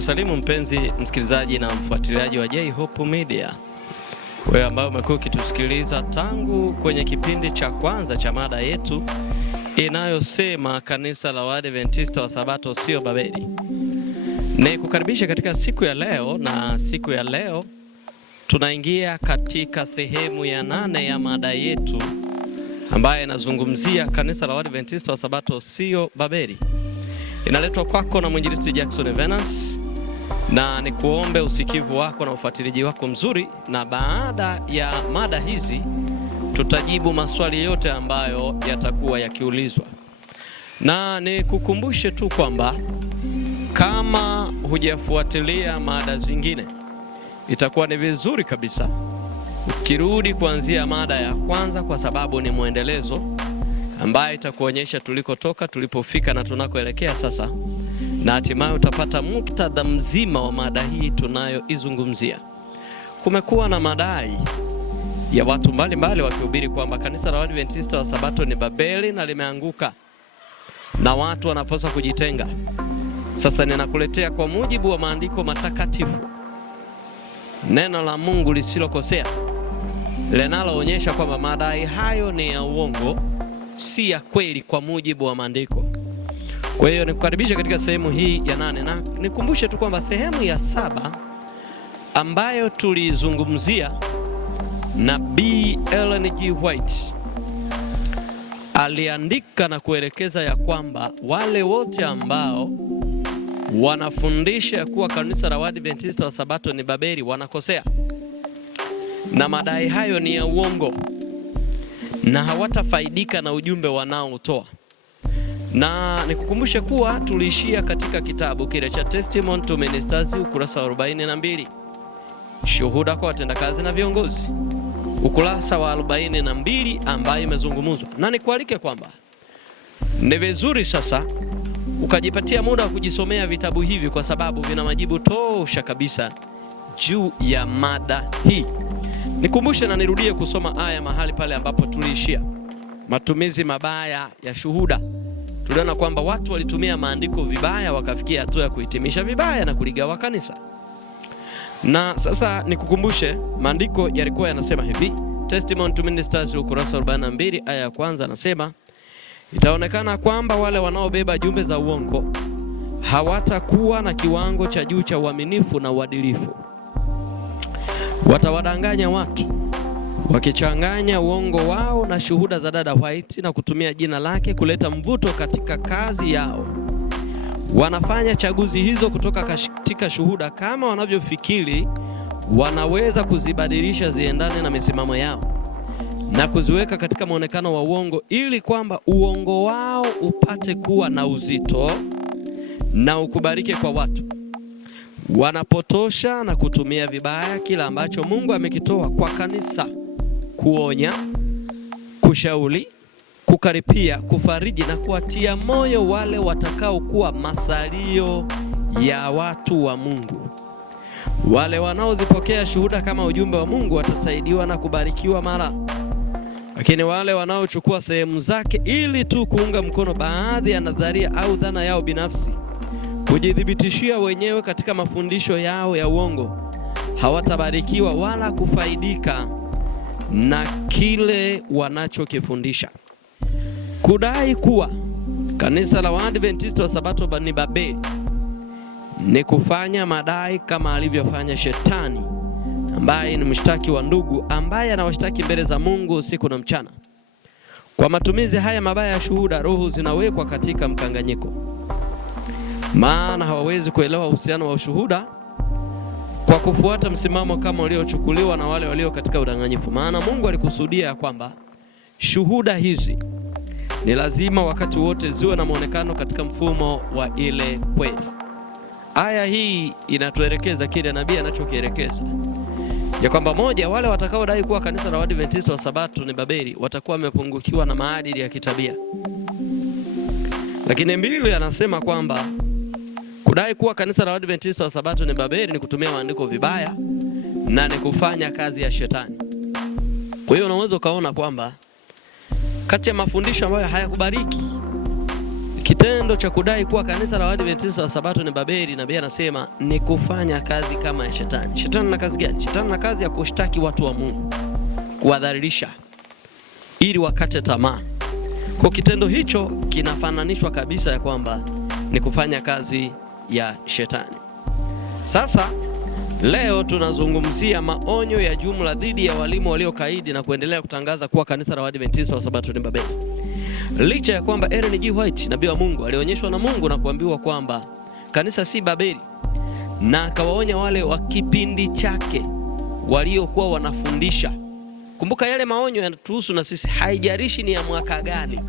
Ninakusalimu mpenzi msikilizaji na mfuatiliaji wa J Hope Media. Wewe ambao umekuwa ukitusikiliza tangu kwenye kipindi cha kwanza cha mada yetu inayosema kanisa la Waadventista wa Sabato sio Babeli. Nikukaribisha katika siku ya leo, na siku ya leo tunaingia katika sehemu ya 8 ya mada yetu ambayo inazungumzia kanisa la Waadventista wa Sabato sio Babeli. Inaletwa kwako na mwinjilisti Jackson Venance, na nikuombe usikivu wako na ufuatiliaji wako mzuri, na baada ya mada hizi tutajibu maswali yote ambayo yatakuwa yakiulizwa. Na nikukumbushe tu kwamba kama hujafuatilia mada zingine, itakuwa ni vizuri kabisa ukirudi kuanzia mada ya kwanza, kwa sababu ni muendelezo ambaye itakuonyesha tulikotoka, tulipofika na tunakoelekea sasa, na hatimaye utapata muktadha mzima wa mada hii tunayoizungumzia. Kumekuwa na madai ya watu mbalimbali wakihubiri kwamba kanisa la Waadventista wa Sabato ni Babeli na limeanguka na watu wanapaswa kujitenga. Sasa ninakuletea kwa mujibu wa maandiko matakatifu, neno la Mungu lisilokosea, linaloonyesha kwamba madai hayo ni ya uongo, si ya kweli kwa mujibu wa maandiko. Kwa hiyo nikukaribisha katika sehemu hii ya 8, na nikumbushe tu kwamba sehemu ya 7 ambayo tulizungumzia, Nabii Ellen G. White aliandika na kuelekeza ya kwamba wale wote ambao wanafundisha kuwa kanisa la Waadventista wa Sabato ni Babeli wanakosea, na madai hayo ni ya uongo na hawatafaidika na ujumbe wanaotoa. Na nikukumbushe kuwa tuliishia katika kitabu kile cha Testimony to Ministers ukurasa wa 42, shuhuda kwa watendakazi na viongozi ukurasa wa 42, ambayo imezungumzwa. Na nikualike kwamba ni vizuri sasa ukajipatia muda wa kujisomea vitabu hivi, kwa sababu vina majibu tosha kabisa juu ya mada hii. Nikumbushe na nirudie kusoma aya mahali pale ambapo tuliishia. Matumizi mabaya ya shuhuda. Tuliona kwamba watu walitumia maandiko vibaya, wakafikia hatua ya kuhitimisha vibaya na kuligawa kanisa. Na sasa nikukumbushe maandiko yalikuwa yanasema hivi. Testimony to Ministers ukurasa 42 aya ya kwanza anasema, itaonekana kwamba wale wanaobeba jumbe za uongo hawatakuwa na kiwango cha juu cha uaminifu na uadilifu. Watawadanganya watu, wakichanganya uongo wao na shuhuda za dada White na kutumia jina lake kuleta mvuto katika kazi yao. Wanafanya chaguzi hizo kutoka katika shuhuda kama wanavyofikiri wanaweza kuzibadilisha ziendane na misimamo yao na kuziweka katika muonekano wa uongo, ili kwamba uongo wao upate kuwa na uzito na ukubalike kwa watu. Wanapotosha na kutumia vibaya kila ambacho Mungu amekitoa kwa kanisa: kuonya, kushauri, kukaripia, kufariji na kuatia moyo wale watakao kuwa masalio ya watu wa Mungu. Wale wanaozipokea shuhuda kama ujumbe wa Mungu watasaidiwa na kubarikiwa mara, lakini wale wanaochukua sehemu zake ili tu kuunga mkono baadhi ya nadharia au dhana yao binafsi, kujidhibitishia wenyewe katika mafundisho yao ya uongo, hawatabarikiwa wala kufaidika na kile wanachokifundisha. Kudai kuwa kanisa la Waadventista wa Sabato ni Babeli ni kufanya madai kama alivyofanya Shetani, ambaye ni mshtaki wa ndugu, ambaye anawashtaki mbele za Mungu usiku na mchana. Kwa matumizi haya mabaya ya shuhuda, roho zinawekwa katika mkanganyiko, maana hawawezi kuelewa uhusiano wa ushuhuda kwa kufuata msimamo kama uliochukuliwa na wale walio katika udanganyifu. Maana Mungu alikusudia kwamba shuhuda hizi ni lazima wakati wote ziwe na muonekano katika mfumo wa ile kweli. Aya hii inatuelekeza kile nabii anachokielekeza, ya kwamba moja, wale watakaodai kuwa kanisa la Waadventista wa Sabato ni Babeli watakuwa wamepungukiwa na maadili ya kitabia. Lakini mbili, anasema kwamba kudai kuwa kanisa la Waadventista wa Sabato ni Babeli ni kutumia maandiko vibaya na ni kufanya kazi ya Shetani. Kwa hiyo unaweza ukaona kwamba kati ya mafundisho ambayo hayakubariki kitendo cha kudai kuwa kanisa la Waadventista wa Sabato ni Babeli, nabii anasema ni kufanya kazi kama ya shetani. Shetani na kazi gani? Shetani na kazi ya kushtaki watu wa Mungu, kuwadhalilisha ili wakate tamaa. Kwa kitendo hicho kinafananishwa kabisa ya kwamba ni kufanya kazi ya shetani. Sasa leo tunazungumzia maonyo ya jumla dhidi ya walimu waliokaidi na kuendelea kutangaza kuwa kanisa la Waadventista wa Sabato ni Babeli. Licha ya kwamba Ellen G. White, nabii wa Mungu, alionyeshwa na Mungu na kuambiwa kwamba kanisa si Babeli, na akawaonya wale wa kipindi chake waliokuwa wanafundisha. Kumbuka yale maonyo yanatuhusu na sisi, haijalishi ni ya mwaka gani.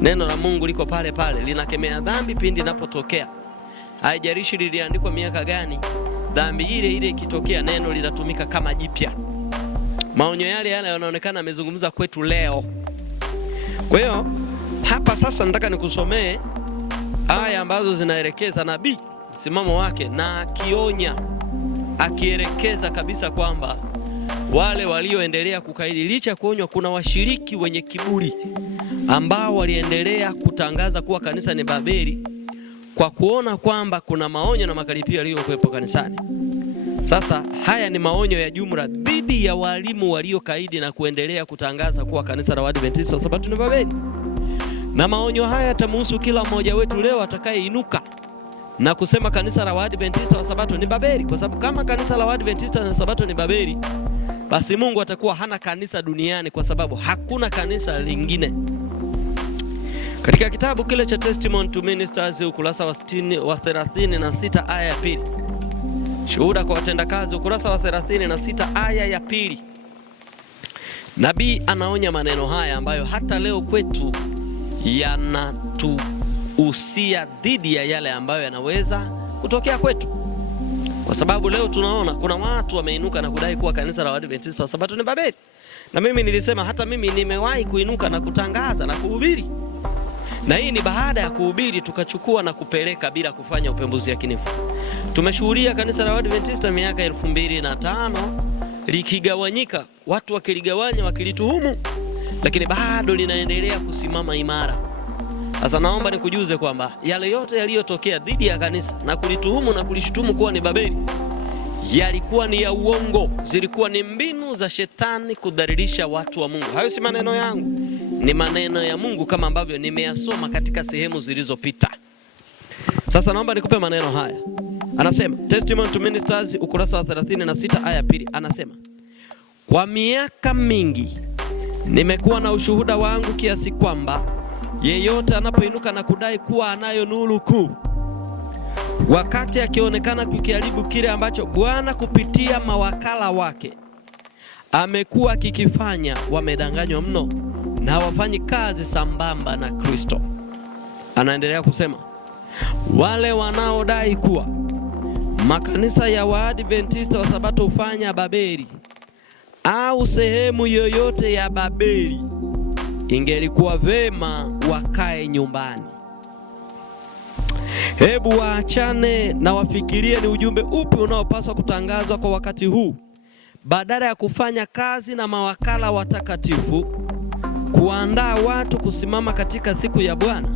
Neno la Mungu liko pale pale, linakemea dhambi pindi inapotokea. Haijalishi liliandikwa miaka gani, dhambi ile ile ikitokea, neno linatumika kama jipya. Maonyo yale yale yanaonekana yamezungumza kwetu leo. Kwa hiyo hapa sasa nataka nikusomee aya ambazo zinaelekeza nabii msimamo wake, na akionya, akielekeza kabisa kwamba wale walioendelea kukaidi, licha kuonywa kuna washiriki wenye kiburi ambao waliendelea kutangaza kuwa kanisa ni Babeli kwa kuona kwamba kuna maonyo na makaripio yaliyokuwepo kanisani. Sasa haya ni maonyo ya jumla dhidi ya walimu waliokaidi na kuendelea kutangaza kuwa kanisa la Waadventista wa Sabato ni Babeli. Na maonyo haya yatamhusu kila mmoja wetu leo atakayeinuka na kusema kanisa la Waadventista wa Sabato ni Babeli, kwa sababu kama kanisa la Waadventista wa Sabato ni Babeli, basi Mungu atakuwa hana kanisa duniani, kwa sababu hakuna kanisa lingine. Katika kitabu kile cha Testimony to Ministers ukurasa wa 36 aya ya 2. Shuhuda kwa watendakazi ukurasa wa 36 aya ya 2. Nabii anaonya maneno haya ambayo hata leo kwetu yanatuhusia dhidi ya yale ambayo yanaweza kutokea kwetu. Kwa sababu leo tunaona kuna watu wameinuka na kudai kuwa kanisa la Waadventista wa Sabato ni Babeli. Na mimi nilisema, hata mimi nimewahi kuinuka na kutangaza na kuhubiri. Na hii ni baada ya kuhubiri tukachukua na kupeleka bila kufanya upembuzi yakinifu. Tumeshuhudia kanisa la Waadventista miaka 2005 likigawanyika, watu wakiligawanya, wakilituhumu, lakini bado linaendelea kusimama imara. Sasa naomba nikujuze kwamba yale yote yaliyotokea dhidi ya kanisa na kulituhumu na kulishutumu kuwa ni Babeli yalikuwa ni ya uongo, zilikuwa ni mbinu za shetani kudhalilisha watu wa Mungu. Hayo si maneno yangu, ni maneno ya Mungu kama ambavyo nimeyasoma katika sehemu zilizopita. Sasa naomba nikupe maneno haya. Anasema Testimony to Ministers ukurasa wa 36 aya 2, anasema kwa miaka mingi nimekuwa na ushuhuda wangu kiasi kwamba yeyote anapoinuka na kudai kuwa anayo nuru kuu, wakati akionekana kukiharibu kile ambacho Bwana kupitia mawakala wake amekuwa kikifanya, wamedanganywa mno na hawafanyi kazi sambamba na Kristo. Anaendelea kusema wale wanaodai kuwa makanisa ya Waadventista wa Sabato hufanya Babeli au sehemu yoyote ya Babeli, ingelikuwa vema wakae nyumbani. Hebu waachane na wafikirie ni ujumbe upi unaopaswa kutangazwa kwa wakati huu. Badala ya kufanya kazi na mawakala watakatifu kuandaa watu kusimama katika siku ya Bwana,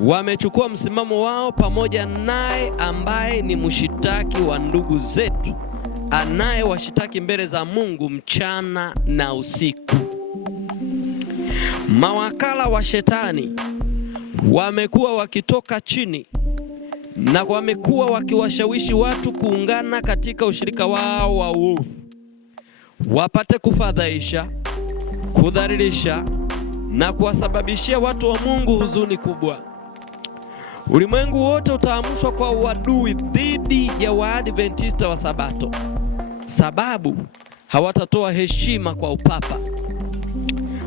wamechukua msimamo wao pamoja naye ambaye ni mshitaki wa ndugu zetu, anayewashitaki mbele za Mungu mchana na usiku. Mawakala wa shetani wamekuwa wakitoka chini na wamekuwa wakiwashawishi watu kuungana katika ushirika wao wa uovu, wapate kufadhaisha, kudhalilisha na kuwasababishia watu wa Mungu huzuni kubwa. Ulimwengu wote utaamshwa kwa uadui dhidi ya Waadventista wa Sabato, sababu hawatatoa heshima kwa upapa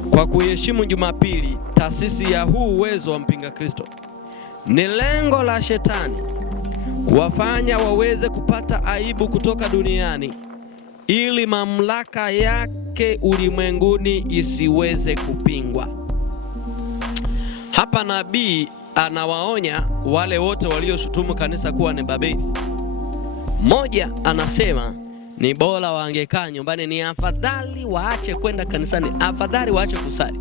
kwa kuheshimu Jumapili, taasisi ya huu uwezo wa mpinga Kristo. Ni lengo la shetani kuwafanya waweze kupata aibu kutoka duniani ili mamlaka yake ulimwenguni isiweze kupingwa. Hapa nabii anawaonya wale wote walioshutumu kanisa kuwa ni Babeli. Moja, anasema ni bora wangekaa nyumbani, ni afadhali waache kwenda kanisani, afadhali waache kusali.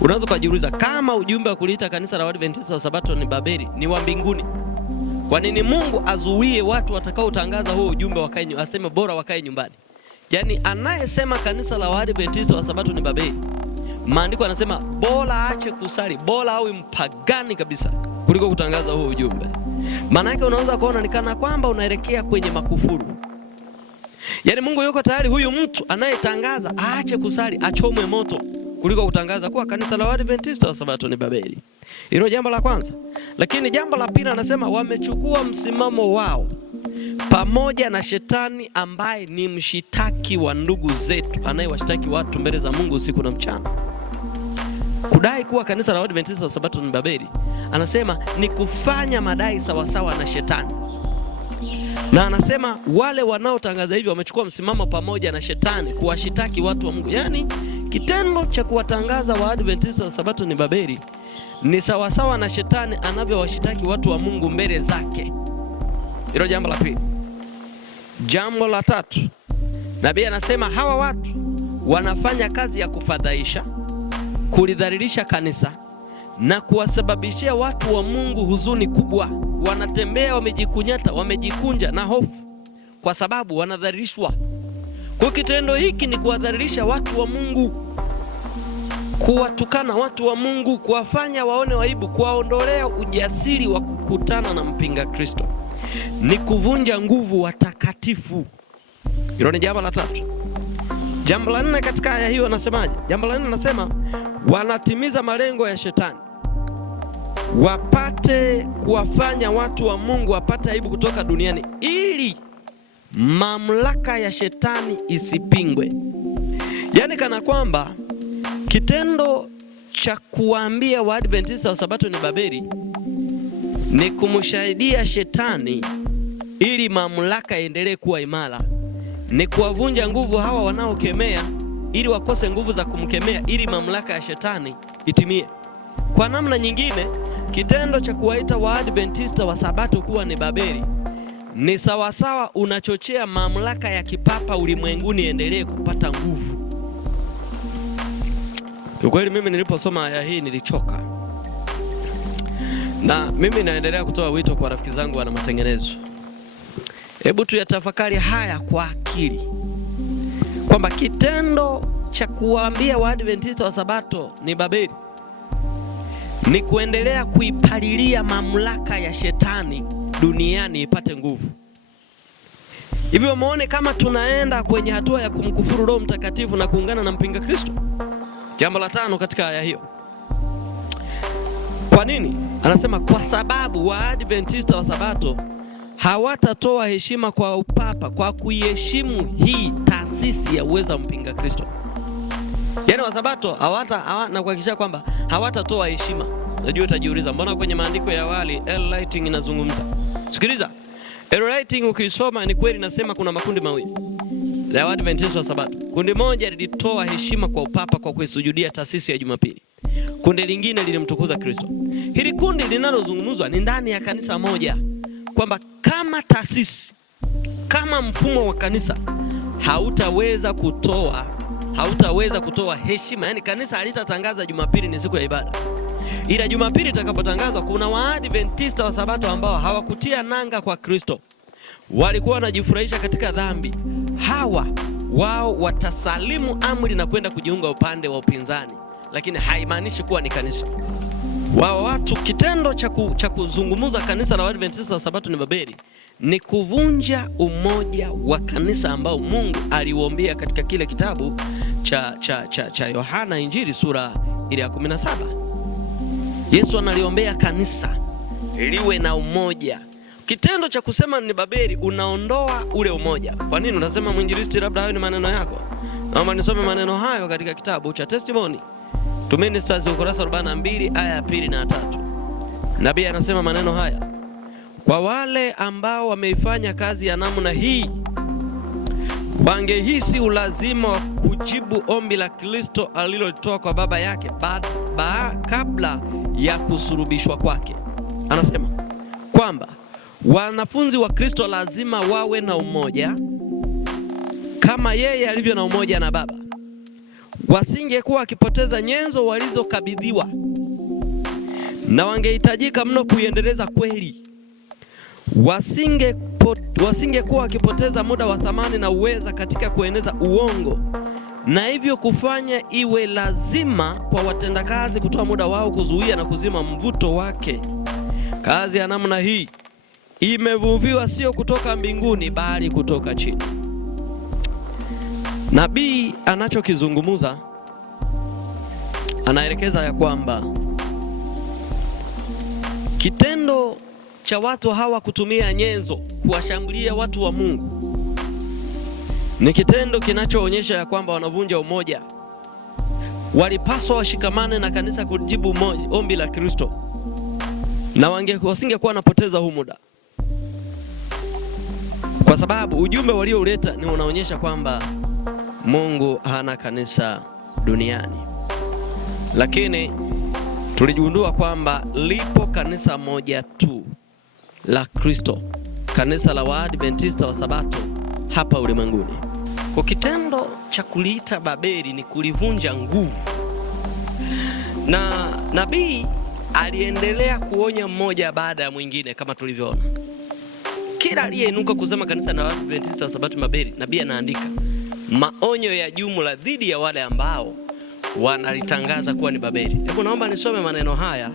Unaweza kujiuliza, kama ujumbe wa kuliita kanisa la Waadventista wa Sabato ni Babeli ni wa mbinguni, kwa nini Mungu azuie watu watakaotangaza huo ujumbe wakae, aseme bora wakae nyumbani? Yaani anayesema kanisa la Waadventista wa Sabato ni Babeli, maandiko anasema bora aache kusali, bora awe mpagani kabisa kuliko kutangaza huo ujumbe. Maana yake unaweza kuona ni kana kwamba unaelekea kwenye makufuru. Yaani Mungu yuko tayari huyu mtu anayetangaza aache kusali, achomwe moto kuliko kutangaza kuwa kanisa la Waadventista wa Sabato ni Babeli. Hilo jambo la kwanza. Lakini jambo la pili anasema wamechukua msimamo wao pamoja na shetani ambaye ni mshitaki wa ndugu zetu, anayewashtaki watu mbele za Mungu usiku na mchana. Kudai kuwa kanisa la Waadventista wa Sabato ni Babeli, anasema ni kufanya madai sawasawa na shetani. Na anasema wale wanaotangaza hivyo wamechukua msimamo pamoja na shetani kuwashitaki watu wa Mungu. Yaani kitendo cha kuwatangaza Waadventista wa Sabato ni Babeli ni sawasawa na shetani anavyowashitaki watu wa Mungu mbele zake. Hilo jambo la pili. Jambo la tatu, nabii anasema hawa watu wanafanya kazi ya kufadhaisha, kulidhalilisha kanisa na kuwasababishia watu wa Mungu huzuni kubwa. Wanatembea wamejikunyata, wamejikunja na hofu kwa sababu wanadhalilishwa. Kwa kitendo hiki ni kuwadhalilisha watu wa Mungu, kuwatukana watu wa Mungu, kuwafanya waone aibu, kuwaondolea ujasiri wa kukutana na mpinga Kristo. Ni kuvunja nguvu watakatifu. Hilo ni jambo la tatu. Jambo la nne katika aya hiyo anasemaje? Jambo la nne anasema wanatimiza malengo ya shetani, wapate kuwafanya watu wa Mungu wapate aibu kutoka duniani ili mamlaka ya shetani isipingwe. Yaani kana kwamba kitendo cha kuambia Waadventista wa Sabato ni Babeli ni kumshahidia shetani ili mamlaka iendelee kuwa imara, ni kuwavunja nguvu hawa wanaokemea ili wakose nguvu za kumkemea, ili mamlaka ya shetani itimie. Kwa namna nyingine, kitendo cha kuwaita Waadventista wa Sabato kuwa ni Babeli ni sawasawa unachochea mamlaka ya kipapa ulimwenguni endelee kupata nguvu. Kwa kweli mimi niliposoma aya hii nilichoka. Na mimi naendelea kutoa wito kwa rafiki zangu wana matengenezo. Hebu tuyatafakari haya kwa akili, kwamba kitendo cha kuwaambia Waadventista wa Sabato ni Babeli ni kuendelea kuipalilia mamlaka ya shetani duniani ipate nguvu. Hivyo muone kama tunaenda kwenye hatua ya kumkufuru Roho Mtakatifu na kuungana na mpinga Kristo. Jambo la tano katika aya hiyo. Kwa nini? Anasema kwa sababu Waadventista wa Sabato hawatatoa heshima kwa upapa kwa kuiheshimu hii taasisi ya uweza wa mpinga Kristo. Yaani wa Sabato na kuhakikisha kwamba hawatatoa heshima. Najua utajiuliza mbona kwenye maandiko ya awali L-Writing inazungumza. Sikiliza. L-Writing ukisoma ni kweli nasema kuna makundi mawili la Waadventista wa Sabato. Kundi moja lilitoa heshima kwa upapa kwa kuisujudia taasisi ya Jumapili. Kundi lingine lilimtukuza Kristo. Hili kundi linalozungumzwa ni ndani ya kanisa moja, kwamba kama taasisi, kama mfumo wa kanisa hautaweza kutoa heshima, yani kanisa halitatangaza Jumapili ni siku ya ibada. Ila Jumapili itakapotangazwa, kuna Waadventista wa Sabato ambao hawakutia nanga kwa Kristo, walikuwa wanajifurahisha katika dhambi, hawa wao watasalimu amri na kwenda kujiunga upande wa upinzani, lakini haimaanishi kuwa ni kanisa. Wao watu, kitendo cha kuzungumza kanisa la Waadventista wa Sabato ni Babeli ni kuvunja umoja wa kanisa ambao Mungu aliuombea katika kile kitabu cha Yohana Injili sura ile ya 17. Yesu analiombea kanisa liwe na umoja. Kitendo cha kusema ni Babeli unaondoa ule umoja. Kwa nini unasema mwinjilisti labda hayo ni maneno yako? Naomba nisome maneno hayo katika kitabu cha Testimony to Ministers ukurasa 42 aya ya 2 na 3. Nabii anasema maneno haya: kwa wale ambao wameifanya kazi ya namna hii wangehisi ulazima wa kujibu ombi la Kristo alilolitoa kwa Baba yake kabla ya kusulubishwa kwake. Anasema kwamba wanafunzi wa Kristo lazima wawe na umoja kama yeye alivyo na umoja na Baba. wasingekuwa wakipoteza nyenzo walizokabidhiwa, na wangehitajika mno kuiendeleza kweli. Wasingekuwa wakipoteza muda wa thamani na uweza katika kueneza uongo, na hivyo kufanya iwe lazima kwa watendakazi kutoa muda wao kuzuia na kuzima mvuto wake. Kazi ya namna hii imevuviwa sio kutoka mbinguni bali kutoka chini. Nabii anachokizungumza, anaelekeza ya kwamba kitendo cha watu hawa kutumia nyenzo kuwashambulia watu wa Mungu ni kitendo kinachoonyesha ya kwamba wanavunja umoja. Walipaswa washikamane na kanisa kujibu ombi la Kristo, na wasingekuwa wanapoteza huu muda, kwa sababu ujumbe waliouleta ni unaonyesha kwamba Mungu hana kanisa duniani. Lakini tuligundua kwamba lipo kanisa moja tu la Kristo, kanisa la Waadventista wa Sabato hapa ulimwenguni. Kwa kitendo cha kuliita Babeli ni kulivunja nguvu, na nabii aliendelea kuonya mmoja baada ya mwingine. Kama tulivyoona, kila aliyeinuka kusema kanisa la Waadventista wa Sabato Babeli, nabii anaandika maonyo ya jumla dhidi ya wale ambao wanalitangaza kuwa ni Babeli. Hebu naomba nisome maneno haya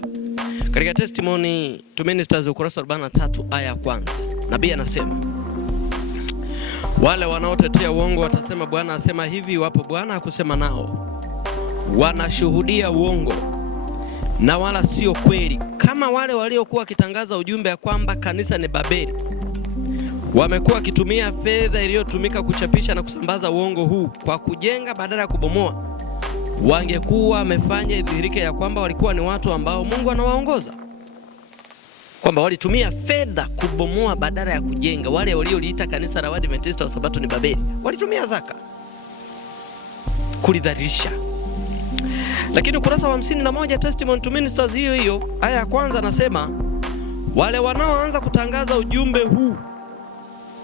katika Testimony to Ministers ukurasa 43 aya ya kwanza. Nabii anasema, wale wanaotetea uongo watasema Bwana asema hivi, wapo Bwana hakusema nao. Wanashuhudia uongo na wala sio kweli, kama wale waliokuwa wakitangaza ujumbe ya kwamba kanisa ni Babeli. Wamekuwa wakitumia fedha iliyotumika kuchapisha na kusambaza uongo huu kwa kujenga badala ya kubomoa. Wangekuwa wamefanya idhihirike ya kwamba walikuwa ni watu ambao Mungu anawaongoza, kwamba walitumia fedha kubomoa badala ya kujenga. Wale walioliita kanisa la Waadventista wa Sabato ni Babeli walitumia zaka kulidhalilisha. Lakini ukurasa wa 51 Testimony to Ministers hiyo hiyo aya ya kwanza anasema, wale wanaoanza kutangaza ujumbe huu,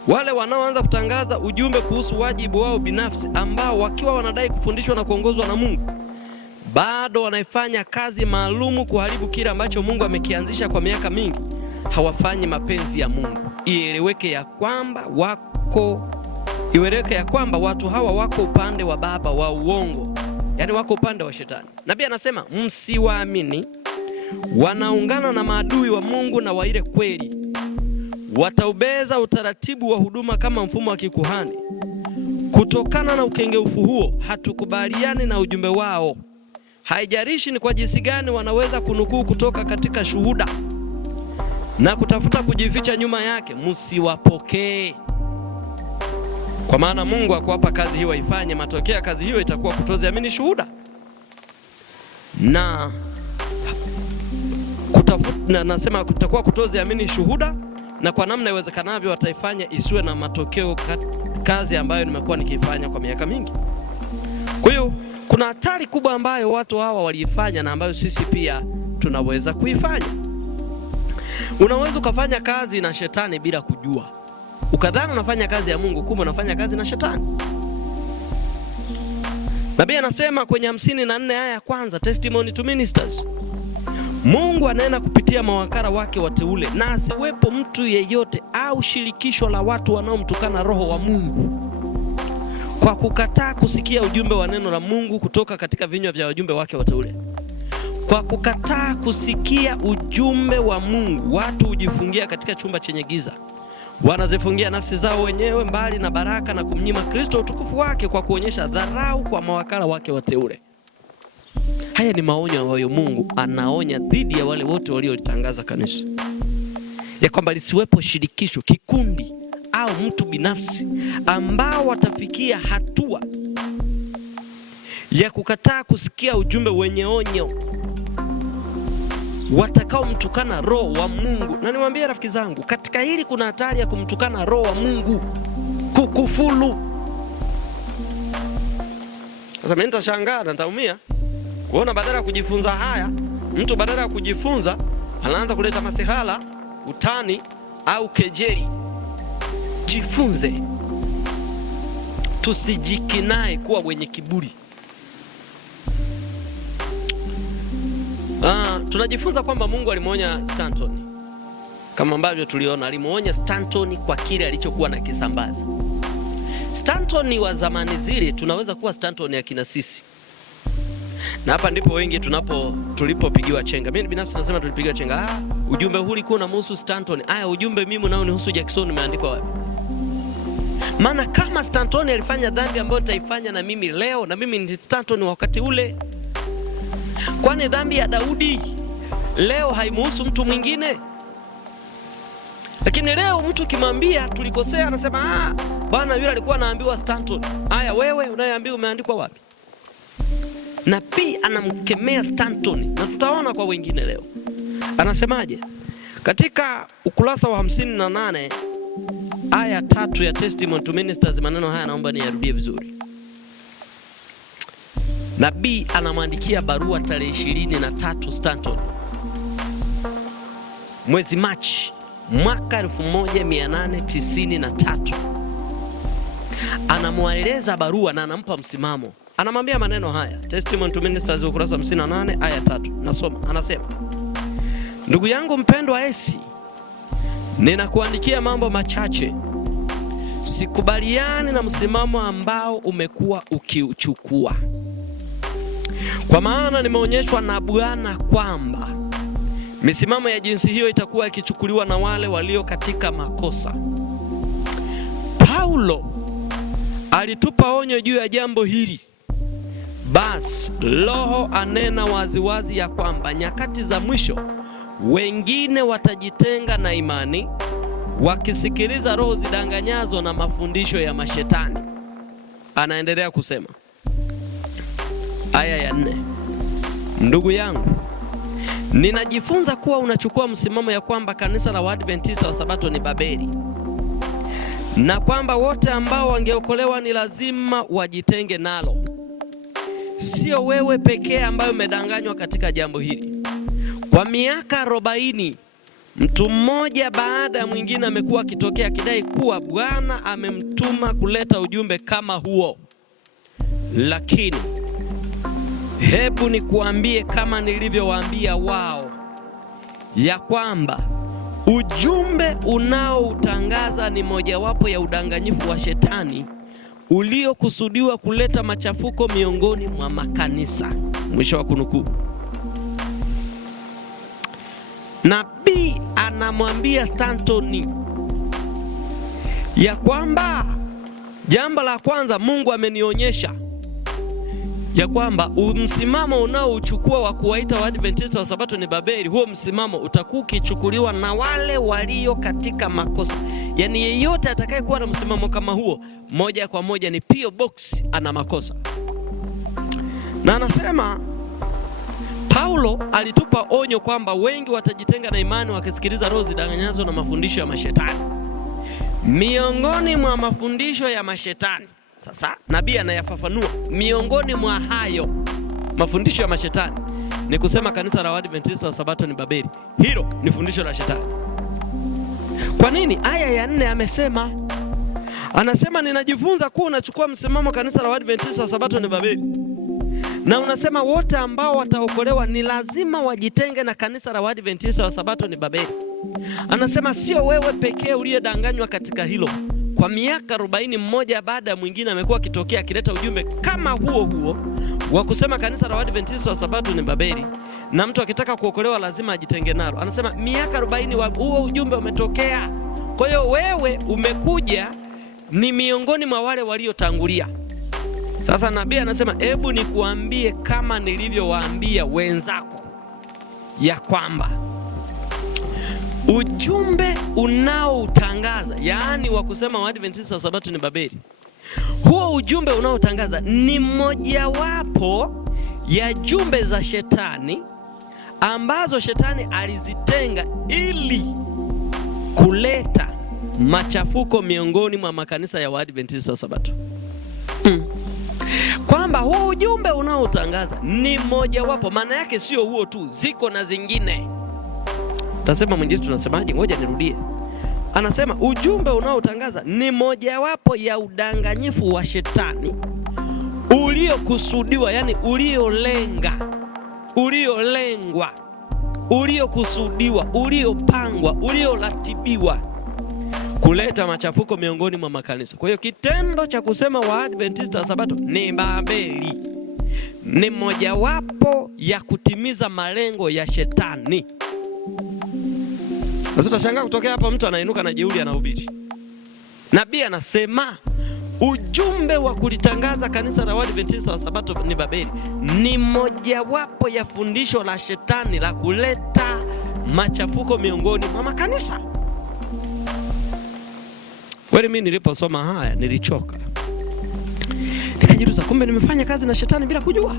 wale wanaoanza kutangaza ujumbe kuhusu wajibu wao binafsi, ambao wakiwa wanadai kufundishwa na kuongozwa na Mungu, bado wanaifanya kazi maalumu kuharibu kile ambacho Mungu amekianzisha kwa miaka mingi. Hawafanyi mapenzi ya Mungu. Ieleweke ya kwamba watu hawa wako upande wa baba wa uongo, yani wako upande wa shetani. Nabii anasema msiwaamini, wanaungana na maadui wa Mungu na wa ile kweli. Wataubeza utaratibu wa huduma kama mfumo wa kikuhani. Kutokana na ukengeufu huo, hatukubaliani na ujumbe wao. Haijalishi ni kwa jinsi gani wanaweza kunukuu kutoka katika shuhuda na kutafuta kujificha nyuma yake, msiwapokee. Kwa maana Mungu hakuwapa kazi hiyo waifanye. Matokeo ya kazi hiyo itakuwa kutoziamini shuhuda na nasema kutakuwa kutoziamini shuhuda, na kwa namna iwezekanavyo wataifanya isiwe na matokeo kazi ambayo nimekuwa nikifanya kwa miaka mingi. Kwa hiyo kuna hatari kubwa ambayo watu hawa waliifanya na ambayo sisi pia tunaweza kuifanya. Unaweza ukafanya kazi na shetani bila kujua, ukadhani unafanya kazi ya Mungu, kumbe unafanya kazi na shetani. Nabii anasema kwenye 54 aya ya kwanza Testimony to Ministers, Mungu anena kupitia mawakala wake wateule, na asiwepo mtu yeyote au shirikisho la watu wanaomtukana Roho wa Mungu kwa kukataa kusikia ujumbe wa neno la Mungu kutoka katika vinywa vya wajumbe wake wateule. Kwa kukataa kusikia ujumbe wa Mungu, watu hujifungia katika chumba chenye giza. Wanazifungia nafsi zao wenyewe mbali na baraka na kumnyima Kristo utukufu wake kwa kuonyesha dharau kwa mawakala wake wateule. Haya ni maonyo ambayo Mungu anaonya dhidi ya wale wote waliolitangaza kanisa, ya kwamba lisiwepo shirikisho, kikundi au mtu binafsi ambao watafikia hatua ya kukataa kusikia ujumbe wenye onyo, watakao mtukana Roho wa Mungu. Na niwaambie rafiki zangu, katika hili kuna hatari ya kumtukana Roho wa Mungu, kukufulu. Sasa mimi nitashangaa na nitaumia kuona badala ya kujifunza haya, mtu badala ya kujifunza anaanza kuleta masihala, utani au kejeli. Jifunze, tusijikinae kuwa wenye kiburi. Tunajifunza kwamba Mungu alimuonya Stanton. Kama ambavyo tuliona, alimuonya Stanton kwa kile alichokuwa na kisambaza. Stanton wa zamani zile tunaweza kuwa Stanton ya kina sisi. Na hapa ndipo wengi tulipopigiwa chenga. Mimi binafsi nasema tulipigiwa chenga. Ujumbe huu ulikuwa unamhusu Stanton. Ujumbe mimi nao nihusu Jackson umeandikwa wapi? Maana kama Stanton alifanya dhambi ambayo nitaifanya na mimi leo, na mimi ni Stanton wakati ule. Kwani dhambi ya Daudi leo haimuhusu mtu mwingine? Lakini leo mtu kimwambia tulikosea anasema bwana yule alikuwa anaambiwa Stanton. Wewe unayeambiwa umeandikwa wapi? Na pia anamkemea Stanton, na tutaona kwa wengine leo. Anasemaje? Katika ukurasa wa 58 aya 3 ya Testimony to Ministers, maneno haya naomba niyarudie vizuri. Nabii anamwandikia barua tarehe 23 Stanton, mwezi Machi mwaka 1893. Anamweleza barua na anampa msimamo. Anamwambia maneno haya, Testimony to Ministers ukurasa 58 aya 3. Nasoma, anasema: ndugu yangu mpendwa Esi, ninakuandikia mambo machache. Sikubaliani na msimamo ambao umekuwa ukiuchukua. Kwa maana nimeonyeshwa na Bwana kwamba misimamo ya jinsi hiyo itakuwa ikichukuliwa na wale walio katika makosa. Paulo alitupa onyo juu ya jambo hili. Basi Roho anena waziwazi ya kwamba nyakati za mwisho wengine watajitenga na imani, wakisikiliza roho zidanganyazo na mafundisho ya mashetani. Anaendelea kusema, aya ya 4: ndugu yangu, ninajifunza kuwa unachukua msimamo ya kwamba kanisa la Waadventista wa Sabato ni Babeli, na kwamba wote ambao wangeokolewa ni lazima wajitenge nalo. Sio wewe pekee ambaye umedanganywa katika jambo hili. Kwa miaka 40 mtu mmoja baada ya mwingine amekuwa akitokea akidai kuwa Bwana amemtuma kuleta ujumbe kama huo. Lakini hebu nikuambie kama nilivyowaambia wao, ya kwamba ujumbe unaoutangaza ni mojawapo ya udanganyifu wa shetani uliokusudiwa kuleta machafuko miongoni mwa makanisa. Mwisho wa kunukuu. Nabii anamwambia Stanton ya kwamba jambo la kwanza, Mungu amenionyesha ya kwamba msimamo unaochukua wa kuwaita Waadventista wa Sabato ni Babeli, huo msimamo utakuwa ukichukuliwa na wale walio katika makosa. Yaani yeyote atakayekuwa na msimamo kama huo, moja kwa moja ni P.O. Box ana makosa. Na anasema Paulo alitupa onyo kwamba wengi watajitenga na imani, wakisikiliza roho zidanganyazo na mafundisho ya mashetani. Miongoni mwa mafundisho ya mashetani, sasa nabii anayafafanua. Miongoni mwa hayo mafundisho ya mashetani ni kusema kanisa la Waadventista wa Sabato ni Babeli. Hilo ni fundisho la shetani. Kwa nini? Aya ya 4 amesema, anasema ninajifunza kuwa unachukua msimamo kanisa la Waadventista wa Sabato ni Babeli, na unasema wote ambao wataokolewa ni lazima wajitenge na kanisa la Waadventista wa Sabato ni Babeli. Anasema sio wewe pekee uliyedanganywa katika hilo. Kwa miaka 40 mmoja baada ya mwingine amekuwa akitokea akileta ujumbe kama huo wa kusema kanisa la Waadventista wa Sabato ni Babeli, na mtu akitaka kuokolewa lazima ajitenge nalo. Anasema miaka 40 huo ujumbe umetokea. Kwa hiyo wewe umekuja ni miongoni mwa wale waliotangulia. Sasa nabii anasema hebu nikuambie kama nilivyowaambia wenzako, ya kwamba ujumbe unaotangaza, yaani wa kusema Waadventista wa Sabato ni Babeli, huo ujumbe unaotangaza ni mojawapo ya jumbe za shetani ambazo shetani alizitenga ili kuleta machafuko miongoni mwa makanisa ya Waadventista wa Sabato. Kwamba huo ujumbe unaotangaza ni mojawapo, maana yake sio huo tu, ziko na zingine. Tasema mwinjilisti tunasemaje? Ngoja nirudie. Anasema ujumbe unaotangaza ni mojawapo ya udanganyifu wa shetani uliokusudiwa, yani uliolenga uliolengwa, uliokusudiwa, uliopangwa, ulioratibiwa kuleta machafuko miongoni mwa makanisa. Kwa hiyo kitendo cha kusema Waadventista wa Sabato ni Babeli ni mojawapo ya kutimiza malengo ya shetani. Sasa utashangaa kutokea hapa mtu anainuka na jeuri anahubiri. Nabii anasema ujumbe wa kulitangaza kanisa la Waadventista wa Sabato ni Babeli ni mojawapo ya fundisho la shetani la kuleta machafuko miongoni mwa makanisa. Kweli mimi niliposoma haya nilichoka. Nikajiuliza, kumbe nimefanya kazi na shetani bila kujua.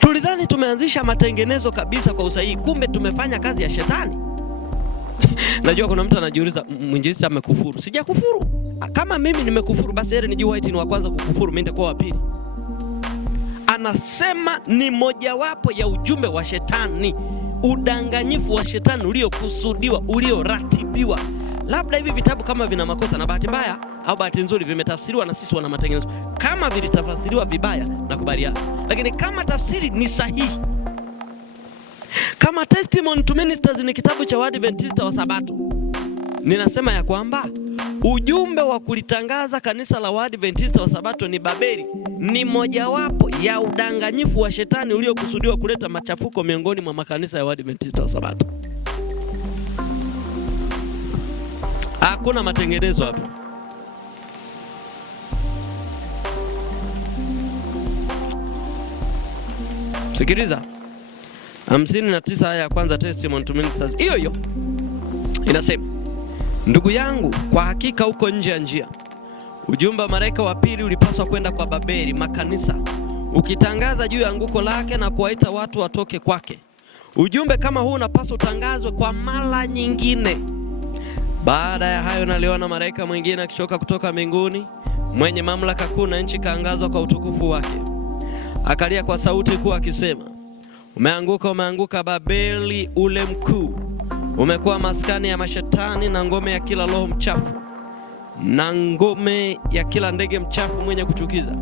Tulidhani tumeanzisha matengenezo kabisa kwa usahihi, kumbe tumefanya kazi ya shetani. Najua kuna mtu anajiuliza, mwinjilisti amekufuru. Sijakufuru. Kama mimi nimekufuru, basi Ellen G. White ni wa kwanza kukufuru, mimi nitakuwa wa pili. Anasema ni mojawapo ya ujumbe wa shetani, udanganyifu wa shetani uliokusudiwa, ulioratibiwa. Labda hivi vitabu kama vina makosa, na bahati mbaya au bahati nzuri vimetafsiriwa na sisi wana matengenezo. Kama vilitafsiriwa vibaya nakubaliana, lakini kama tafsiri ni sahihi, kama Testimony to Ministers ni kitabu cha Waadventista wa Sabato, ninasema ya kwamba ujumbe wa kulitangaza kanisa la Waadventista wa Sabato ni Babeli ni mojawapo ya udanganyifu wa shetani uliokusudiwa kuleta machafuko miongoni mwa makanisa ya Waadventista wa Sabato. Hakuna matengenezo hapo. Sikiliza 59 aya ya kwanza, Testimony to Ministers hiyo hiyo inasema, ndugu yangu, kwa hakika uko nje ya njia. Ujumbe wa malaika wa pili ulipaswa kwenda kwa Babeli makanisa, ukitangaza juu ya anguko lake na kuwaita watu watoke kwake. Ujumbe kama huu unapaswa utangazwe kwa mara nyingine. Baada ya hayo naliona malaika mwingine akishuka kutoka mbinguni, mwenye mamlaka kuu na nchi kaangazwa kwa utukufu wake. Akalia kwa sauti kuu akisema, umeanguka, umeanguka Babeli ule mkuu, umekuwa maskani ya mashetani na ngome ya kila roho mchafu na ngome ya kila ndege mchafu mwenye kuchukiza.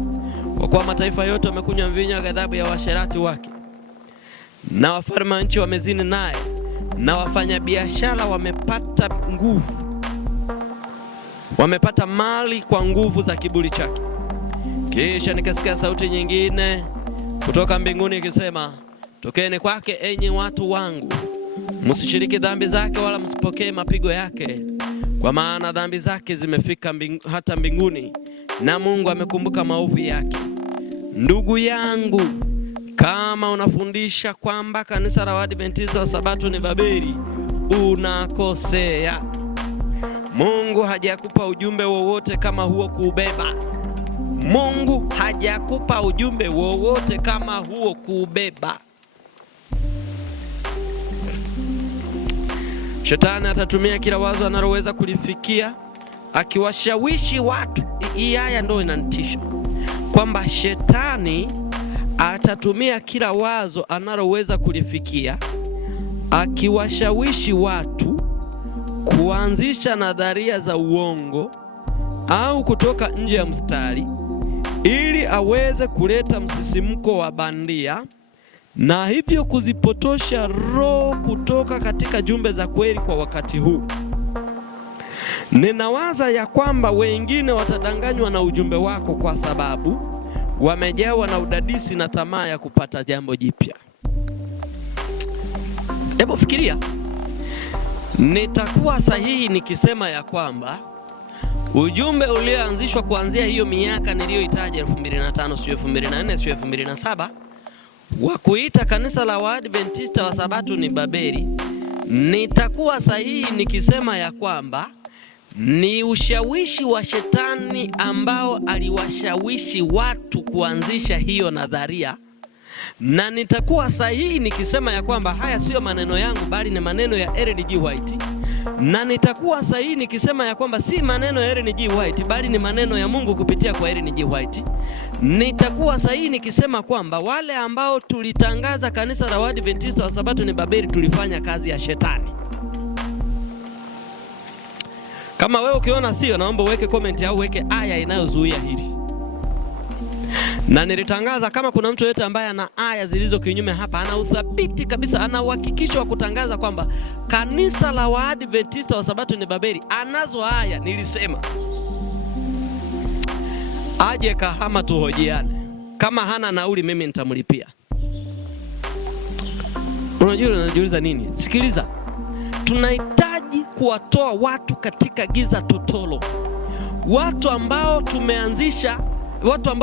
Kwa kuwa mataifa yote wamekunywa mvinyo wa ghadhabu ya washerati wake, na wafalme wa nchi wamezini naye, na wafanyabiashara wamepata nguvu, wamepata mali kwa nguvu za kiburi chake. Kisha nikasikia sauti nyingine kutoka mbinguni ikisema, tokeni kwake enyi watu wangu, msishiriki dhambi zake wala msipokee mapigo yake, kwa maana dhambi zake zimefika hata mbinguni, na Mungu amekumbuka maovu yake. Ndugu yangu, kama unafundisha kwamba kanisa la Waadventista wa Sabato ni Babeli, unakosea. Mungu hajakupa ujumbe wowote kama huo kuubeba. Mungu hajakupa ujumbe wowote kama huo kuubeba. Shetani atatumia kila wazo analoweza kulifikia akiwashawishi watu. Hii aya ndio inanitisha, kwamba shetani atatumia kila wazo analoweza kulifikia akiwashawishi watu kuanzisha nadharia za uongo au kutoka nje ya mstari ili aweze kuleta msisimko wa bandia na hivyo kuzipotosha roho kutoka katika jumbe za kweli kwa wakati huu. Ninawaza ya kwamba wengine watadanganywa na ujumbe wako kwa sababu wamejawa na udadisi na tamaa ya kupata jambo jipya. Hebu fikiria, nitakuwa sahihi nikisema ya kwamba ujumbe ulioanzishwa kuanzia hiyo miaka niliyoitaja 2005, 2004, 2007 wa kuita kanisa la Waadventista wa Sabato ni Babeli, nitakuwa sahihi nikisema ya kwamba ni ushawishi wa shetani ambao aliwashawishi watu kuanzisha hiyo nadharia, na nitakuwa sahihi nikisema ya kwamba haya sio maneno yangu bali ni maneno ya Ellen G. White, na nitakuwa sahihi nikisema ya kwamba si maneno ya Ellen G. White bali ni maneno ya Mungu kupitia kwa Ellen G. White. Nitakuwa sahihi nikisema kwamba wale ambao tulitangaza kanisa la Waadventista wa Sabato ni Babeli tulifanya kazi ya shetani. Kama wewe ukiona sio, naomba uweke comment au uweke aya inayozuia hili. Na nilitangaza kama kuna mtu yote ambaye ana aya zilizo kinyume hapa, ana uthabiti kabisa, ana uhakikisho wa kutangaza kwamba kanisa la Waadventista wa Sabato ni Babeli, anazo aya, nilisema aje Kahama tuhojiane. Kama hana nauli mimi nitamlipia. Unajiuliza nini? Sikiliza. Tunahitaji kuwatoa watu katika giza totolo. Watu ambao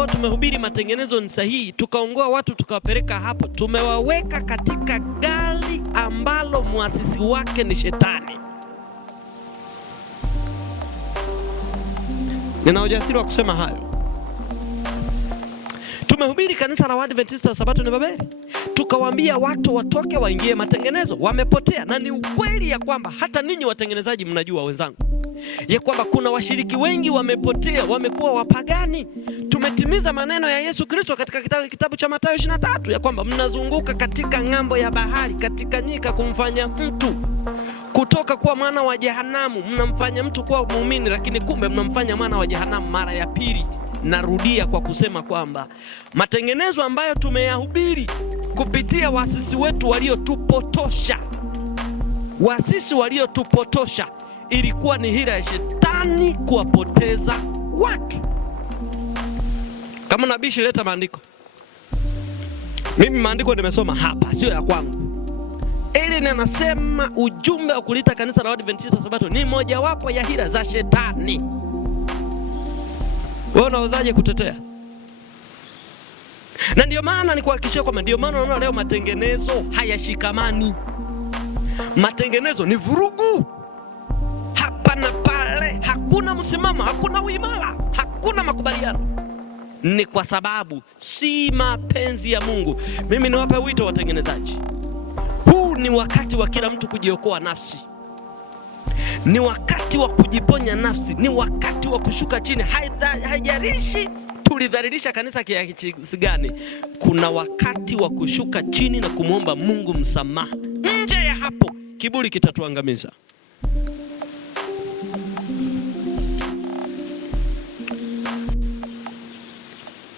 tumehubiri matengenezo ni sahihi, tukaongoa watu tukawapeleka hapo, tumewaweka katika gari ambalo muasisi wake ni Shetani. Nina ujasiri wa kusema hayo. Tumehubiri kanisa la Waadventista wa Sabato ni Babeli, tukawaambia watu watoke waingie matengenezo, wamepotea. Na ni ukweli ya kwamba hata ninyi watengenezaji mnajua wenzangu, ya kwamba kuna washiriki wengi wamepotea, wamekuwa wapagani. Tumetimiza maneno ya Yesu Kristo katika kitabu cha Mathayo 23 ya kwamba mnazunguka katika ng'ambo ya bahari, katika nyika, kumfanya mtu kutoka kuwa mwana wa jehanamu, mnamfanya mtu kuwa muumini, lakini kumbe mnamfanya mwana wa jehanamu mara ya pili. Narudia kwa kusema kwamba matengenezo ambayo tumeyahubiri kupitia waasisi wetu waliotupotosha, ilikuwa ni hila ya Shetani kuwapoteza watu. Kama nabii leta maandiko. Mimi maandiko nimesoma hapa, sio ya kwangu. Ili anasema ujumbe wa kulita kanisa la Waadventista wa Sabato ni mojawapo ya hila za Shetani. Wewe unawezaje kutetea? Na ndio maana nikuhakikishia kwamba ndio maana unaona leo matengenezo hayashikamani. Matengenezo ni vurugu. Hapa na pale, hakuna msimamo, hakuna uimara, hakuna makubaliano. Ni kwa sababu si mapenzi ya Mungu. Mimi niwape wito watengenezaji. Huu ni wakati wa kila mtu kujiokoa nafsi. Ni wakati wa kujiponya nafsi, ni wakati wa kushuka chini. Haijalishi tulidhalilisha kanisa kiasi gani, kuna wakati wa kushuka chini na kumwomba Mungu msamaha. Nje ya hapo, kiburi kitatuangamiza.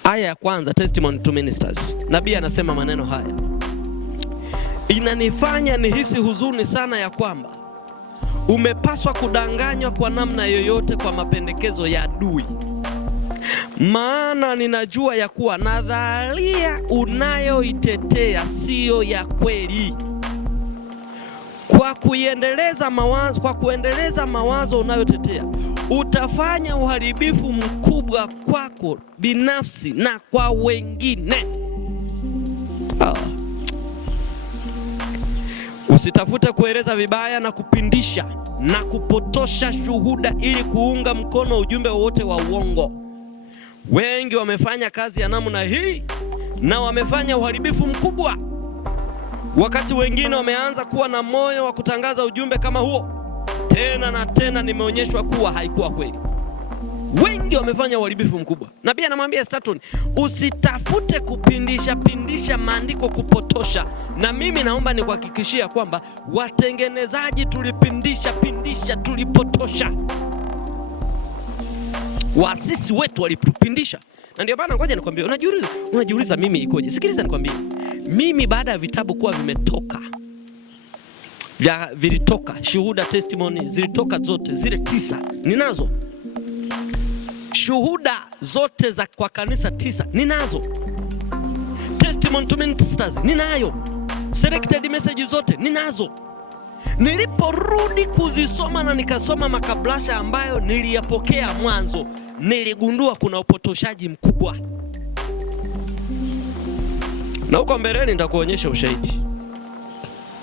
Aya ya kwanza, testimony to ministers. Nabii anasema maneno haya: inanifanya nihisi huzuni sana ya kwamba umepaswa kudanganywa kwa namna yoyote kwa mapendekezo ya adui. Maana ninajua ya kuwa nadharia unayoitetea siyo ya kweli. Kwa kuendeleza mawazo unayotetea, utafanya uharibifu mkubwa kwako binafsi na kwa wengine. Usitafute kueleza vibaya na kupindisha na kupotosha shuhuda ili kuunga mkono ujumbe wowote wa uongo. Wengi wamefanya kazi ya namna hii na wamefanya uharibifu mkubwa, wakati wengine wameanza kuwa na moyo wa kutangaza ujumbe kama huo. Tena na tena nimeonyeshwa kuwa haikuwa kweli. Wengi wamefanya uharibifu mkubwa. Nabii anamwambia Staton, usitafute kupindisha maandiko, kupotosha. Na mimi naomba nikuhakikishia kwamba watengenezaji tulipindisha, tulipotosha. Waasisi wetu walipindisha. Na ndio maana ngoja nikwambie, unajiuliza mimi ikoje? Sikiliza nikwambie. Mimi baada ya vitabu kuwa vimetoka, vilitoka shuhuda, testimony zilitoka zote, zile 9 ninazo. Shuhuda zote za kwa kanisa 9 ninazo. Testimony to ministers ninayo. Selected message zote ninazo. Niliporudi kuzisoma na nikasoma makablasha ambayo niliyapokea mwanzo, niligundua kuna upotoshaji mkubwa. Na huko mbeleni nitakuonyesha ushahidi.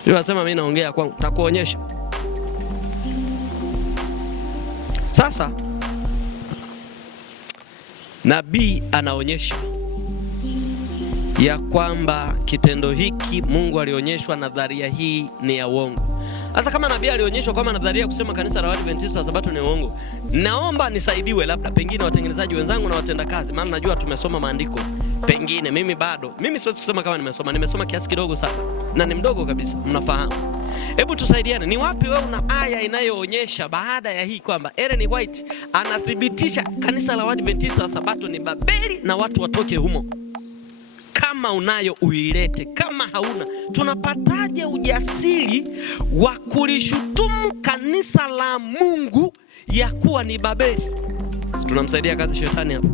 Nasema mimi naongea kwangu, nitakuonyesha. Sasa nabii anaonyesha ya kwamba kitendo hiki Mungu alionyeshwa nadharia hii ni ya uongo. Sasa kama nabii alionyeshwa kama nadharia kusema kanisa la Waadventista wa Sabato ni uongo, naomba nisaidiwe, labda pengine watengenezaji wenzangu na watendakazi, maana najua tumesoma maandiko. Pengine mimi siwezi kusema kama nimesoma kiasi kidogo sana, na ni mdogo kabisa, mnafahamu. Hebu tusaidiane, ni wapi wewe una aya inayoonyesha baada ya hii kwamba Ellen White anathibitisha kanisa la Waadventista wa Sabato ni Babeli na watu watoke humo? Kama unayo uilete, kama hauna. Tunapataje ujasiri wa kulishutumu kanisa la Mungu ya kuwa ni Babeli? Tunamsaidia kazi shetani hapa.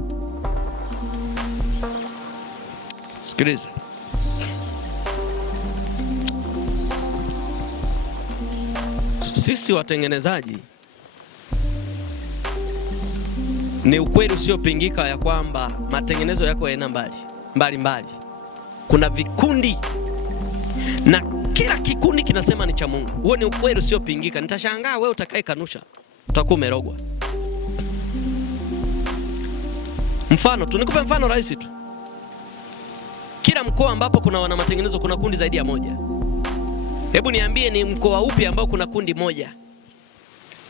Sikiliza. Sisi watengenezaji, ni ukweli usiopingika ya kwamba matengenezo yako yana mbali. Kuna vikundi na kila kikundi kinasema ni cha Mungu. Huo ni ukweli usiopingika. Nitashangaa wewe utakaye kanusha, utakuwa umerogwa. Mfano, tunikupe mfano rahisi tu. Kila mkoa ambapo kuna wana matengenezo kuna kundi zaidi ya moja. Hebu niambie ni mkoa upi ambao kuna kundi moja?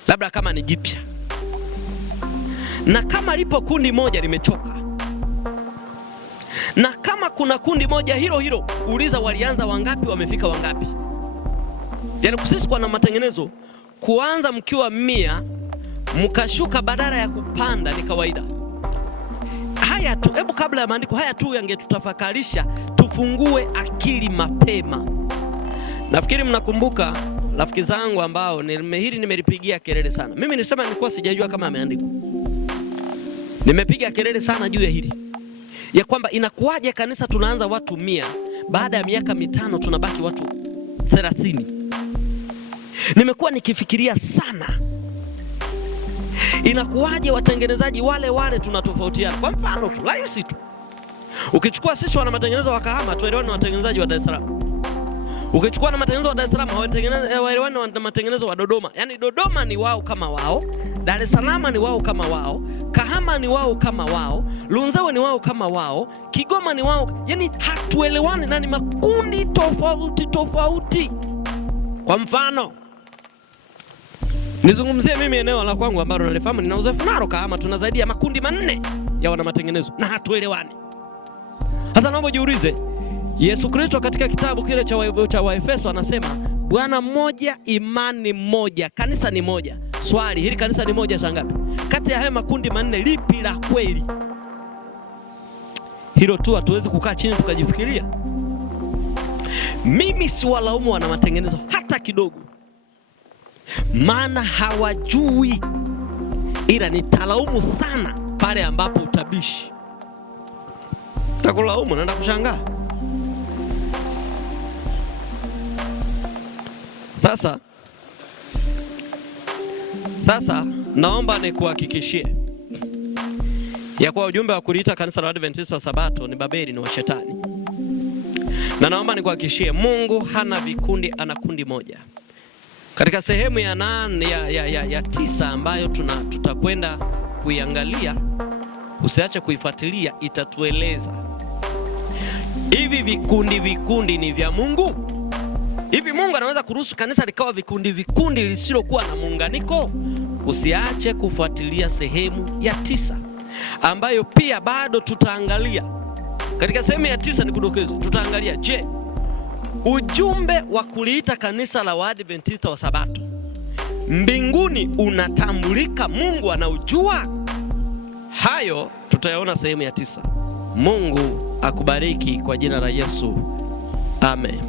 Labda kama ni jipya. Na kama lipo kundi moja limechoka. Na kama kuna kundi moja hilo, uliza walianza wangapi, wamefika wangapi? Yaani sisi kwa na matengenezo kuanza mkiwa 100 mkashuka badala ya kupanda ni kawaida. Haya tu, hebu kabla ya maandiko haya tu yangetutafakarisha, tufungue akili mapema. Nafikiri mnakumbuka rafiki zangu ambao hili nimelipigia kelele sana. Mimi nilisema nilikuwa sijajua kama ameandikwa. Nimepiga kelele sana juu ya hili, ya kwamba inakuwaje kanisa tunaanza watu 100, baada ya miaka 5 tunabaki watu 30. Nimekuwa nikifikiria sana, inakuwaje watengenezaji wale tunatofautiana. Kwa mfano tu rahisi tu, ukichukua sisi wana matengenezo wa Kahama tuelewane na watengenezaji wa Dar es Salaam. Ukichukua na matengenezo wa Dar es Salaam hawaelewane na matengenezo wa Dodoma. Yaani Dodoma ni wao kama wao, Dar es Salaam ni wao kama wao, Kahama ni wao kama wao, Lunzewe ni wao kama wao, Kigoma ni wao. Yaani hatuelewani na ni makundi tofauti. Kwa mfano, nizungumzie mimi eneo la kwangu ambalo nalifahamu, nina uzoefu nalo Kahama, tuna zaidi ya makundi 4 ya wana matengenezo na hatuelewani. Sasa naomba jiulize, Yesu Kristo katika kitabu kile cha Waefeso anasema Bwana mmoja, imani moja, kanisa ni moja. Swali, hili kanisa ni moja sangapi? Kati ya haya makundi 4 lipi la kweli? Hilo tu hatuwezi kukaa chini tukajifikiria. Mimi si walaumu wana matengenezo hata kidogo, maana hawajui, ila nitalaumu sana pale ambapo utabishi. Takulaumu na ndakushangaa. Sasa naomba nikuhakikishie ya kuwa ujumbe wa kuliita kanisa la Adventista wa Sabato ni Babeli, ni wa shetani. Na naomba nikuhakikishie Mungu hana vikundi, ana kundi moja. Katika sehemu ya 9 ambayo tutakwenda kuiangalia, usiache kuifuatilia, itatueleza hivi vikundi ni vya Mungu. Hivi Mungu anaweza kuruhusu kanisa likawa vikundi lisilokuwa na muunganiko? Usiache kufuatilia sehemu ya 9 ambayo pia bado tutaangalia. Katika sehemu ya 9 ni kudokeza, tutaangalia je, ujumbe wa kuliita kanisa la Waadventista wa Sabato mbinguni unatambulika? Mungu anaujua? Hayo tutayaona sehemu ya 9. Mungu akubariki kwa jina la Yesu. Amen.